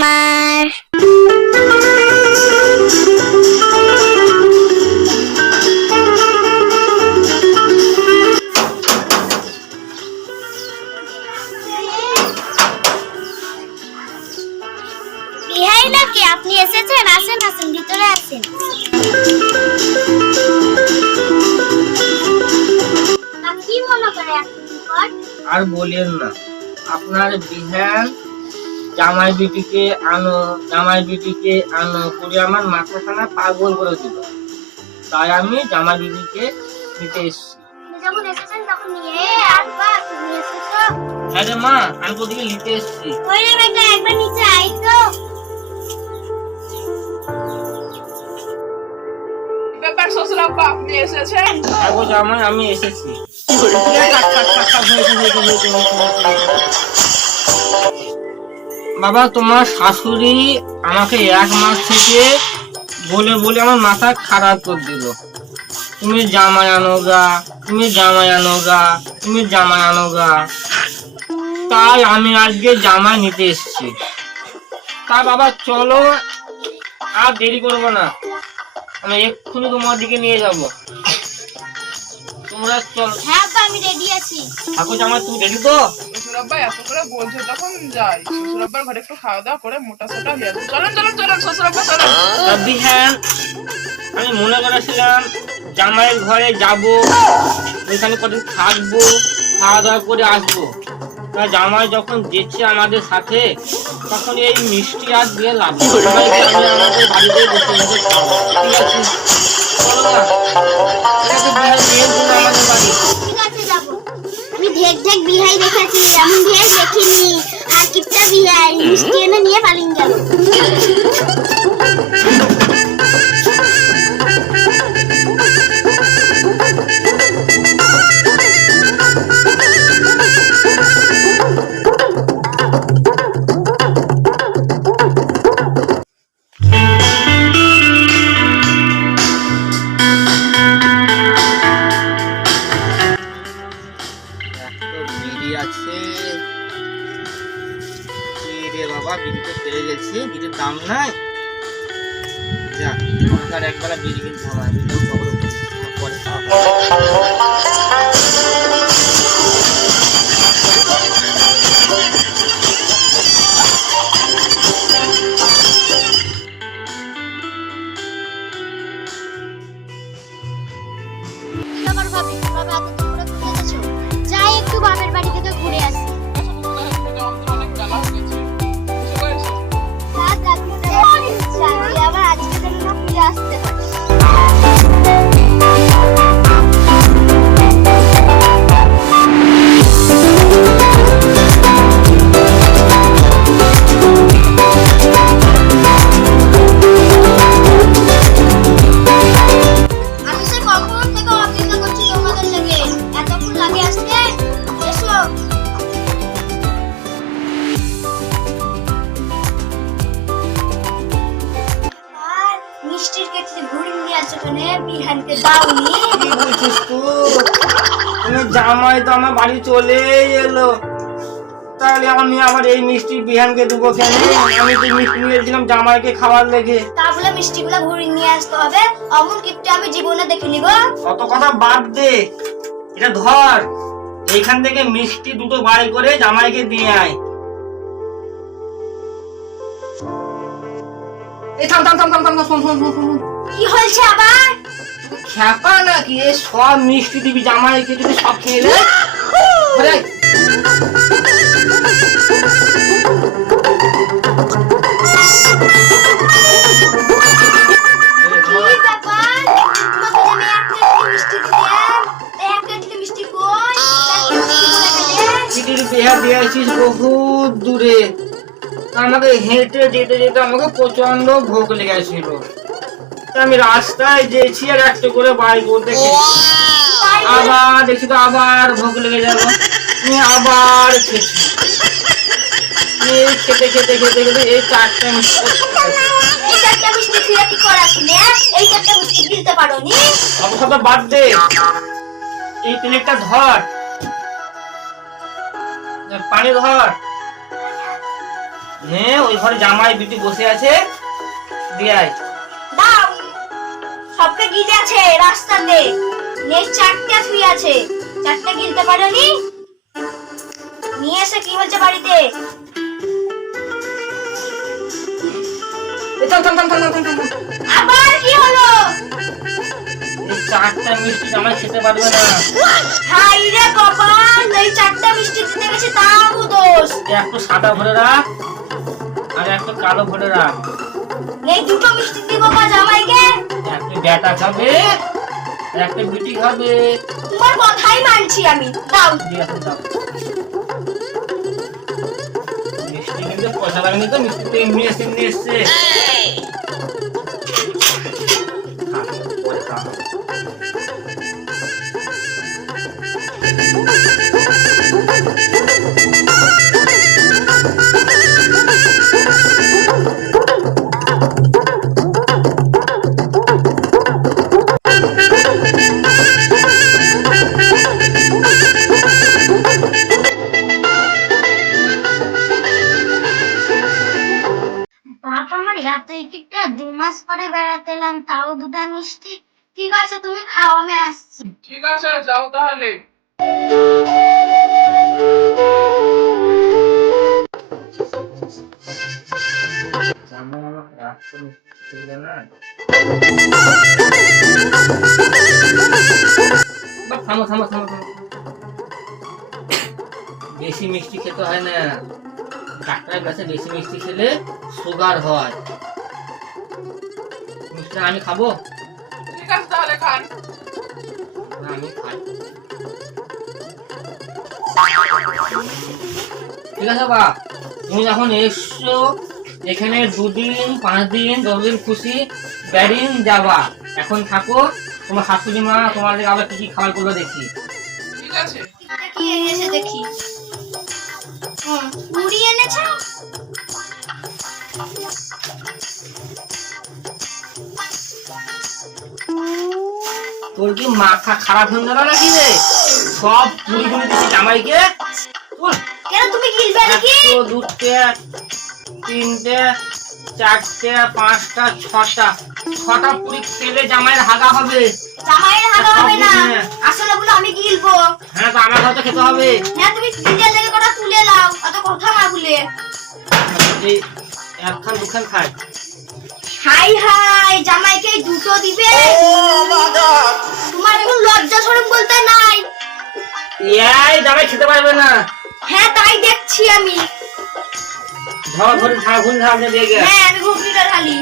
আমার। বিহাই নাকি আপনি এসেছেন? আসেন আসেন, ভিতরে আসেন। কি মনে করে আর বলেন না, আপনার বিহান জামাই বিটিকে আনো করে আমার মাথাখানা পাগল করে দিল। তাই আমি জামাই বিটিকে নিতে এসেছি। যখন এসেছেন তখন নিয়ে আসবা। তুমি এসেছো? হ্যাঁ রে মা, আমি তোদিকে নিতে এসেছি। ওই রে বেটা, একবার নিচে আই তো। ব্যাপার শ্বশুর আব্বা, আপনি এসেছেন? হ্যাঁ গো জামাই, আমি এসেছি। বাবা, তোমার শাশুড়ি আমাকে 1 মাস থেকে বলে বলে আমার মাথা খারাপ করে দিল। তুমি জামাই আনোগা, তুমি জামাই আনোগা, তুমি জামাই আনোগা। তাই আমি আজকে জামাই নিতে এসেছি। তা বাবা চলো, আর দেরি করবো না, আমি এক্ষুনি তোমার দিকে নিয়ে যাবো। তোমরা চলো। হ্যাঁ আব্বা, আমি রেডি আছি। ঠাকুর জামাই, তুমি রেডি তো? শ্বশুর আব্বা এত করে বলছে তখন যাই। শ্বশুর আব্বার ঘরে একটু খাওয়া দাওয়া করে মোটা সোটা হয়ে যাবে। চলেন চলেন চলেন শ্বশুর আব্বা চলেন। হ্যাঁ, আমি মনে করেছিলাম জামাইয়ের ঘরে যাব, ওইখানে কদিন থাকবো, খাওয়া দাওয়া করে আসবো। তা জামাই যখন যেছে আমাদের সাথে, তখন এই মিষ্টি আর দিয়ে লাভ নেই। জামাইকে আমি আমাদের বাড়িতে বসে বসে খাবো। ঠিক আছে, চলো না। ঠিক আছে, বিহার নিয়ে চলো আমাদের বাড়ি। ঠিক আছে, যাবো। আমি ঢেক ঢেক বিহাই দেখেছি, এমন ঢেক দেখিনি। আর কিপটা বিহাই মিষ্টি এনে নিয়ে পালিয়ে গেল। বিড়ি আছে, বাবা বিড়ি তো পেয়ে গেছি, বিড়ির দাম নাই। যাক, সরকার একবেলা বিড়ি কিনতে হবে, বিড়িটাও খবর পরে আমার ভাবি, বাবা এত তোমরা ঘুরে গেছো। যাই একটু বাপের বাড়ি থেকে ঘুরে আসি। অনেক জ্বালা হয়ে গেছে। এসে বসে। রাত রাত্রিতে শান্তি আবার আজকে যেন না ফিরে আসতে হয়। আমি সে কখন থেকে অপেক্ষা করছি তোমাদের লেগে। এতক্ষণ লাগে আসতে? এসো। আর মিষ্টির কেটলি ঘুরিয়ে নিয়ে আসো কেনে? বিহানকে দাওনি? কি বলছিস তুই? তুমি জামাই তো আমার বাড়ি চলে এলো, তাহলে আমি আবার এই মিষ্টি বিহানকে দেবো কেন? আমি তো মিষ্টি নিয়েছিলাম জামাইকে খাওয়ার লেগে। তা বলে মিষ্টিগুলো ঘুরিয়ে নিয়ে আসতে হবে? অমন কিপটা আমি জীবনে দেখিনি গো। কত কথা বাদ দে, এটা ধর, এইখান থেকে মিষ্টি 2টো বাড়ি করে জামাইকে দিয়ে আয়। এই থাম থাম থাম থাম থাম, শোন শোন শোন শোন। কি হয়েছে আবার? খ্যাপা নাকি? এ সব মিষ্টি দিবি জামাইকে, যদি সব খেয়ে নেয়? ঘরে আয়। কি ব্যাপার? তোমাকে যে আমি এক কেটলি মিষ্টি দিলাম, এক কেটলি মিষ্টি কই? চিঠির বিহা দিয়েছিস বহুত দূরে, আমাকে হেঁটে যেতে যেতে আমাকে প্রচন্ড ভোগ লেগেছিল। আমি রাস্তায় যেছি আর একটা করে বাড়ি করতে খেয়েছি, আবার দেখছি তো আবার ভোগ লেগে গেল, আবার খেয়েছি। এই খেতে খেতে খেতে খেতে এই 4টা মিষ্টি। এই চারটা মিষ্টি দিয়ে কি করাছিলে? এই চারটা মিষ্টি দিতে পারোনি? অত কথা বাদ দে, এই প্লেটটা ধর, পানি ধর। নে ওই ঘরে জামাই বিটি বসে আছে, দিয়ে আয়। দাও, সবকে গিলে আছে রাস্তাতে, নেই চারটে শুয়ে আছে, চারটে গিলতে পারেনি, নিয়ে এসে কি হচ্ছে বাড়িতে? এ থাম থাম থাম থাম থাম থাম থাম। আবার কি হলো? এই চারটা মিষ্টি জামাই খেতে পারবে না। হাই রে কপাল, এই চারটা মিষ্টি দিতে গেছে তাও দোষ। একটু সাদা ভরে রাখ আর একটু কালো ভরে রাখ। এই দুটো মিষ্টি দিব বা জামাইকে? একটা বেটা খাবে, একটা বিটি খাবে। তোমার কথাই মানছি আমি, দাও। দিয়ে আসুন, দাও। মিষ্টি কিন্তু পয়সা লাগেনি তো, মিষ্টি তো এমনি এসছে। খা, পরে খা। বাবা আমার এত টিকটা 2 মাস পরে বেড়াতে এলাম, তাও দুটা মিষ্টি। ঠিক আছে তুমি খাও, আমি আসছি। ঠিক আছে, যাও তাহলে। জামাই আমাকে রাখতে মিষ্টি খেলো না। বাহ, থামো থামো থামো থামো। বেশি মিষ্টি খেতে হয় না, ডাক্তারের কাছে বেশি মিষ্টি খেলে সুগার হয়। মিষ্টি আমি খাবো ঠিক আছে তাহলে খান। না, আমি খাই। ঠিক আছে বা, তুমি যখন এসছো এখানে 2 দিন 5 দিন 10 দিন খুশি বেড়িন যাবা। এখন থাকো, তোমার শাশুড়ি মা তোমাদের আবার কি কি খাবার করলো দেখি। ঠিক আছে। কি এনেছে দেখি? পুরি এনেছে। তোর কি মাথা খারাপ হয়ে গেল নাকি রে? সব পুরি গুলি দিচ্ছি জামাইকে। উহ, কেন তুমি গিলবে নাকি? 1 2 3 4 5টা 6টা পুরি খেলে জামাইয়ের হাগা হবে। জামাইয়ের হাগা হবে না, হ্যাঁ। আসলে বলো আমি গিলবো। হ্যাঁ, তো আমার হয়তো খেতে হবে। হ্যাঁ, তুমি নিজের লেগে কটা তুলে নাও, অত কথা না বলে। এই একখান দুখান খাই। হাই হাই, জামাইকে দুটো দিবে? তোমার এখন লজ্জা শরম বলতে নাই। এই জামাই খেতে পারবে না। হ্যাঁ, তাই দেখছি আমি। ধর ধরে ঝাড় ঝাড় দিয়ে গে। হ্যাঁ, আমি ঘুগনিটা ঢালি।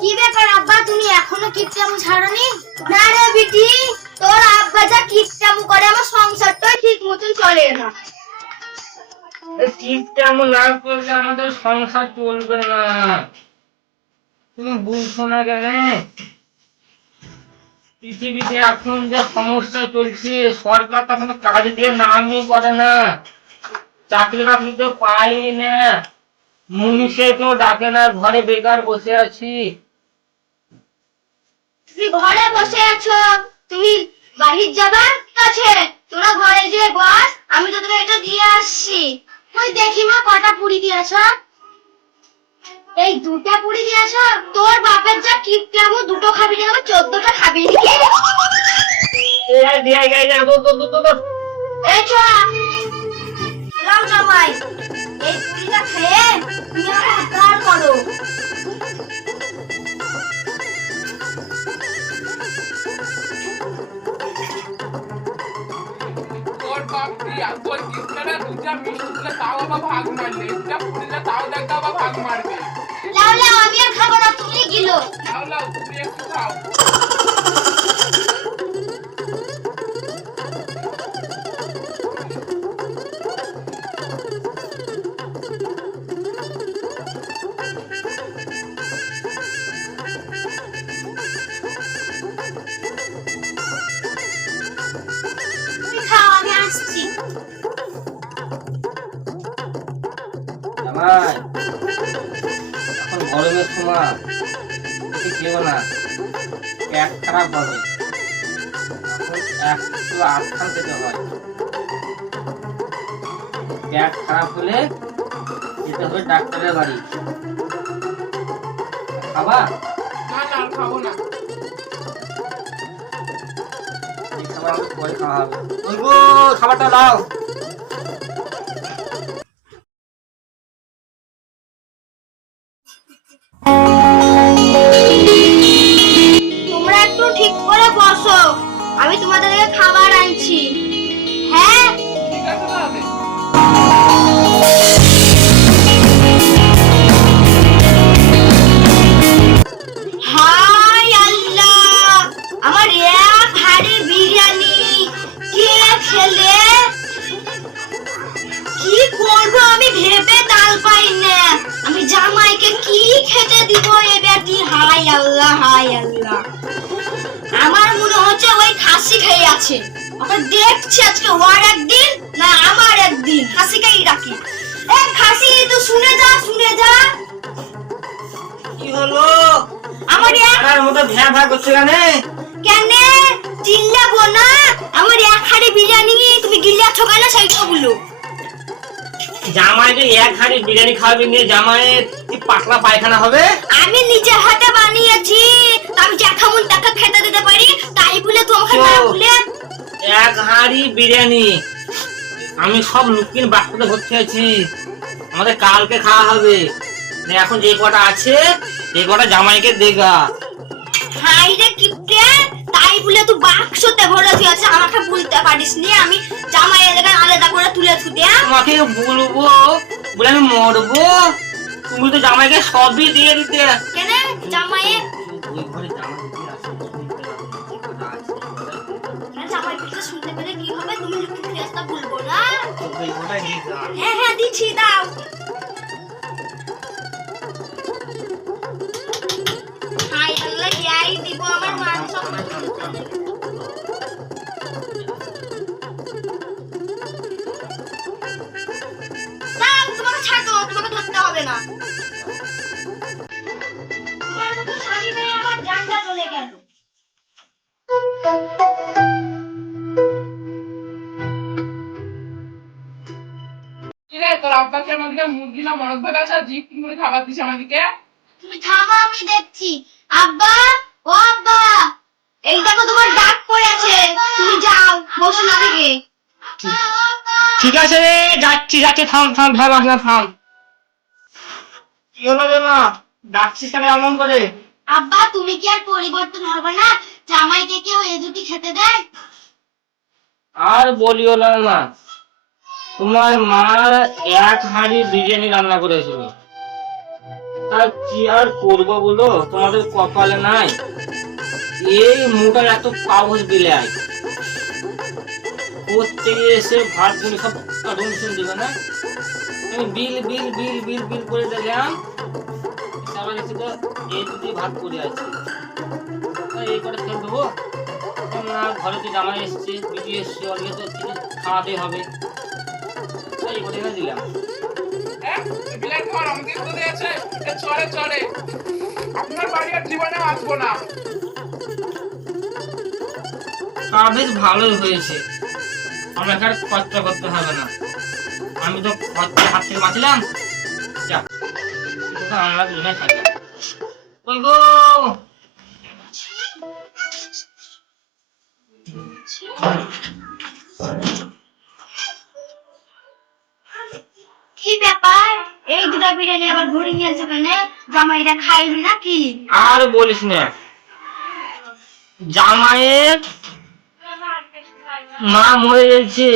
কি ব্যাপার আব্বা, তুমি এখনো কিপটামু ছাড়োনি? না রে বিটি, তোর আব্বা যা কিপটামু করে আমার সংসারটাই ঠিক মতন চলে না। চিপটা এমন না করলে আমাদের সংসার চলবে না। তুমি বুঝছো না কেন? পৃথিবীতে এখন যে সমস্যা চলছে, সরকার তো এখন কাজ দিয়ে নামই করে না, চাকরি বাকরি তো পাই না, মুনিশে কেউ ডাকে না, ঘরে বেকার বসে আছি। তুমি ঘরে বসে আছো, তুমি বাহির যাবা? ঠিক আছে, তোরা ঘরে যে বস, আমি তো তোকে এটা দিয়ে আসছি। ওই দেখি মা কটা পুরি দিয়েছ? এই দুটা পুরি দিয়েছ? তোর বাপের যা কিপটামু, দুটো খাবি না, 14টা খাবি নাকি? এই দিয়ে এই চো, লাও জামাই, এই পুরিটা খেয়ে তুমি আমাকে উদ্ধার করো। তোর বাপ কি তোর গিফটটা দুটা মিষ্টি দিলে তাও আবার ভাগ মারলে, একটা পুরিটা তাও দেখতে আবার ভাগ মারবে। লাও লাও, আমি আর খাবো না, তুমি গিলো। লাও লাও, তুমি একটু খাও। তুমি খাও, আমি আসছি। জামাই, এখন গরমের সময় বেশি খেও না, পেট খারাপ হবে। এখন একটু একটু আস্থান খেতে হয়। পেট খারাপ হলে যেতে হবে ডাক্তারের বাড়ি। খাবা? না না আর খাবো না। এই খাবার আমাকে পরে খাওয়া হবে। ওই গো, খাবারটা দাও। তোমরা একটু ঠিক করে বসো, আমি তোমাদেরকে খাবার আনছি। হ্যাঁ, ঠিক আছে তাহলে। হায় আল্লাহ, আমার এক হাঁড়ি বিরিয়ানি কে খেলে? কি করবো আমি ভেবে তাল পাই না। আমি জামাইকে কি খেতে দিব এবারটি? হায় আল্লাহ, হায় আল্লাহ। আমার মনে হচ্ছে ওই খাসি খেয়ে আছে। ওকে দেখছি আজকে ওর একদিন না আমার একদিন। খাসিকেই ডাকি। এ খাসি, তুই শুনে যা, শুনে যা। কি হলো? আমার এক আমার মতো ভ্যা ভ্যা করছে কেন? চিল্লাবো না। আমার এক হাঁড়ি বিরিয়ানি তুমি গিলিয়াছো কেন সেইটা বলো। জামাইকে এক হাঁড়ি বিরিয়ানি খাওয়াবি নিয়ে জামাইয়ের কি পাতলা পায়খানা হবে? আমি নিজে হাতে বানিয়েছি, আমি যা খাবো তাকে খেতে দিতে পারি, তাই বলে তো আমাকে না বলে। এক হাঁড়ি বিরিয়ানি আমি সব লুকিন বাক্সতে ভর্তি আছি, আমাদের কালকে খাওয়া হবে। এখন যে কটা আছে এই কটা জামাইকে দেগা। হাই রে কিপটে, তাই বলে তুই বাক্সতে ভরে তুই আছে, আমাকে বলতে পারিস নি আমি জামাইয়ের জায়গা আলাদা করে তুলে ছুটে। তোমাকে বলবো বলে আমি মরবো? তুমি তো জামাইকে সবই দিয়ে দিতে। কেন জামাইয়ের ওই ঘরে জামাই দিতে আসে, শুনতে পাবে কি কথা আছে। জামাই পিঠে শুনতে পেলে কি হবে? তুমি যদি ফেসটা বলবো না। ওই ঘরে নিয়ে যা। হ্যাঁ হ্যাঁ দিচ্ছি, দাও। হাই আল্লাহ, যাই দিব আমার মান সম্মান। দাও, তোমাকে ছাড়ো, তোমাকে ধরতে হবে না। তোমার মতো স্বামী পেয়ে আমার জানটা চলে গেল। কি রে, তোর আব্বাকে আমাদেরকে মুরগি না মরদ ভাবে আছে, জিপ মুড়ি খাবার দিছে আমাদেরকে। তুমি থামো, আমি দেখছি। আব্বা, ও আব্বা, এই দেখো তোমার ডাক পড়েছে, তুমি যাও বসো না থেকে। ঠিক আছে রে, যাচ্ছি যাচ্ছি, থাম থাম, ভালো না থাম। কি হলো রে মা, ডাকছিস কেন এমন করে? আব্বা, তুমি কি আর পরিবর্তন হবে না? জামাইকে কেউ এ দুটি খেতে দেয়? আর বলিও না মা, তোমার মা এক হাঁড়ি বিরিয়ানি রান্না করেছিল, তার কি আর করবো বলো? তোমাদের কপালে নাই এই মুটার এত পাউস বিলাই করতে এসে ভাত গুলি সব ডোনেশন দিবে না। আমি বিল বিল বিল বিল বিল করে দিলাম, হিসাবে দেখছি তো এই দুটি ভাত করে আছে, এই করে খেয়ে দেবো না। ঘরে তো জামাই এসছে, বিজি এসছে, অনেকে তো কিছু খাওয়াতে হবে, এই করে দিলাম। হ্যাঁ, বিলাই ঘর আমাদের তো দিয়েছে, এটা চড়ে চড়ে। আপনার বাড়ি আর জীবনে আসবো না। খাওয়া বেশ ভালোই হয়েছে, আমাকে আর খরচা করতে হবে না। আমি তো খরচা হাত থেকে বাঁচলাম। যা, আমরা দুজনে থাকলাম। ওই গো, কি ব্যাপার? এই দুটা বিরিয়ানি আবার ঘুরে নিয়েছে কেন? জামাইরা খাইনি নাকি? আর বলিস না, জামাইয়ের মা মরে গেছে,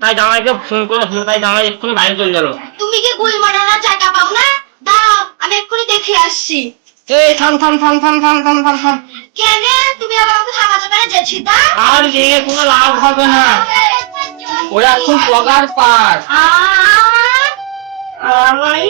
তাই জামাইকে ফোন করে হলো, তাই জামাই এক্ষুনি বাইরে চলে গেল। তুমি কি গুল মারানোর জায়গা পাও না? দাও, আমি এক্ষুনি দেখে আসছি। এই থাম থাম থাম থাম থাম থাম থাম থাম। কেন তুমি আবার আমাকে থামাতে পেরে যেছি তা? আর রেগে কোনো লাভ হবে না, ওরা খুব পগার পার। আ আমায়